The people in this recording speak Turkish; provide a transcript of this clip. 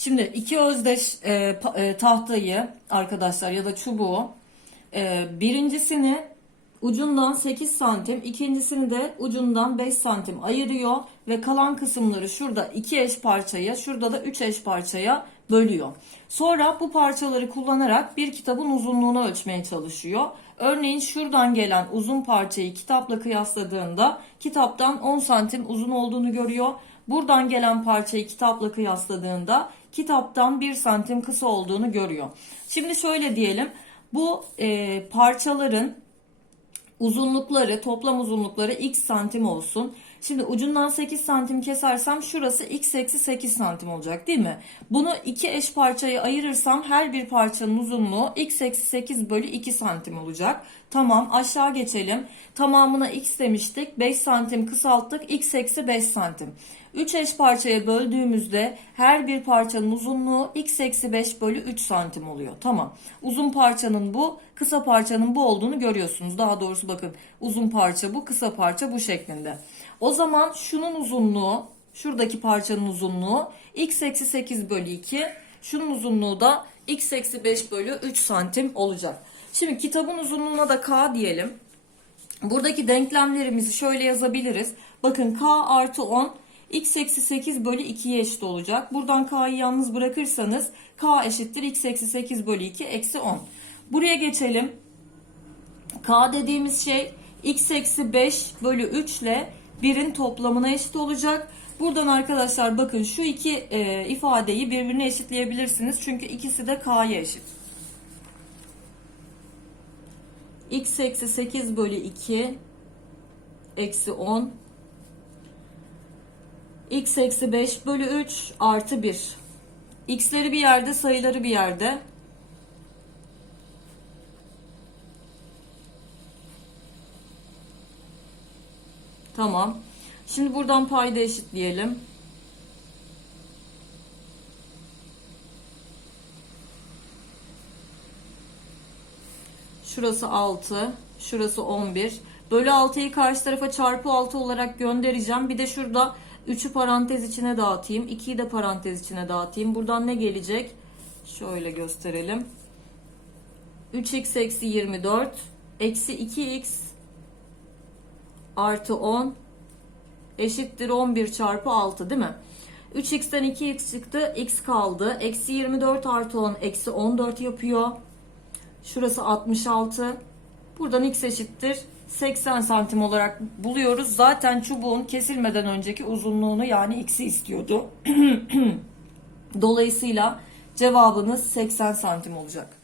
Şimdi iki özdeş e, e, tahtayı arkadaşlar ya da çubuğu e, birincisini ucundan 8 santim, ikincisini de ucundan 5 santim ayırıyor ve kalan kısımları şurada iki eş parçaya, şurada da 3 eş parçaya bölüyor. Sonra bu parçaları kullanarak bir kitabın uzunluğunu ölçmeye çalışıyor. Örneğin şuradan gelen uzun parçayı kitapla kıyasladığında kitaptan 10 santim uzun olduğunu görüyor. Buradan gelen parçayı kitapla kıyasladığında kitaptan 1 santim kısa olduğunu görüyor. Şimdi şöyle diyelim bu e, parçaların uzunlukları toplam uzunlukları x santim olsun. Şimdi ucundan 8 santim kesersem şurası x eksi 8 santim olacak değil mi? Bunu iki eş parçaya ayırırsam her bir parçanın uzunluğu x eksi 8 bölü 2 santim olacak. Tamam aşağı geçelim. Tamamına x demiştik. 5 santim kısalttık. x eksi 5 santim. 3 eş parçaya böldüğümüzde her bir parçanın uzunluğu x eksi 5 bölü 3 santim oluyor. Tamam. Uzun parçanın bu, kısa parçanın bu olduğunu görüyorsunuz. Daha doğrusu bakın uzun parça bu, kısa parça bu şeklinde. O zaman şunun uzunluğu, şuradaki parçanın uzunluğu x eksi 8 bölü 2, şunun uzunluğu da x eksi 5 bölü 3 santim olacak. Şimdi kitabın uzunluğuna da k diyelim. Buradaki denklemlerimizi şöyle yazabiliriz. Bakın k artı 10 x eksi 8 bölü 2'ye eşit olacak. Buradan k'yı yalnız bırakırsanız k eşittir x eksi 8 bölü 2 eksi 10. Buraya geçelim. k dediğimiz şey x eksi 5 bölü 3 ile 1'in toplamına eşit olacak. Buradan arkadaşlar bakın şu iki e, ifadeyi birbirine eşitleyebilirsiniz. Çünkü ikisi de k'ya eşit. x eksi 8 bölü 2 eksi 10 x eksi 5 bölü 3 artı 1 x'leri bir yerde sayıları bir yerde tamam şimdi buradan payda eşitleyelim Şurası 6, şurası 11. Bölü 6'yı karşı tarafa çarpı 6 olarak göndereceğim. Bir de şurada 3'ü parantez içine dağıtayım. 2'yi de parantez içine dağıtayım. Buradan ne gelecek? Şöyle gösterelim. 3x eksi 24 eksi 2x artı 10 eşittir 11 çarpı 6 değil mi? 3x'ten 2x çıktı. x kaldı. Eksi 24 artı 10 eksi 14 yapıyor. Şurası 66. Buradan x eşittir 80 santim olarak buluyoruz. Zaten çubuğun kesilmeden önceki uzunluğunu yani x'i istiyordu. Dolayısıyla cevabınız 80 santim olacak.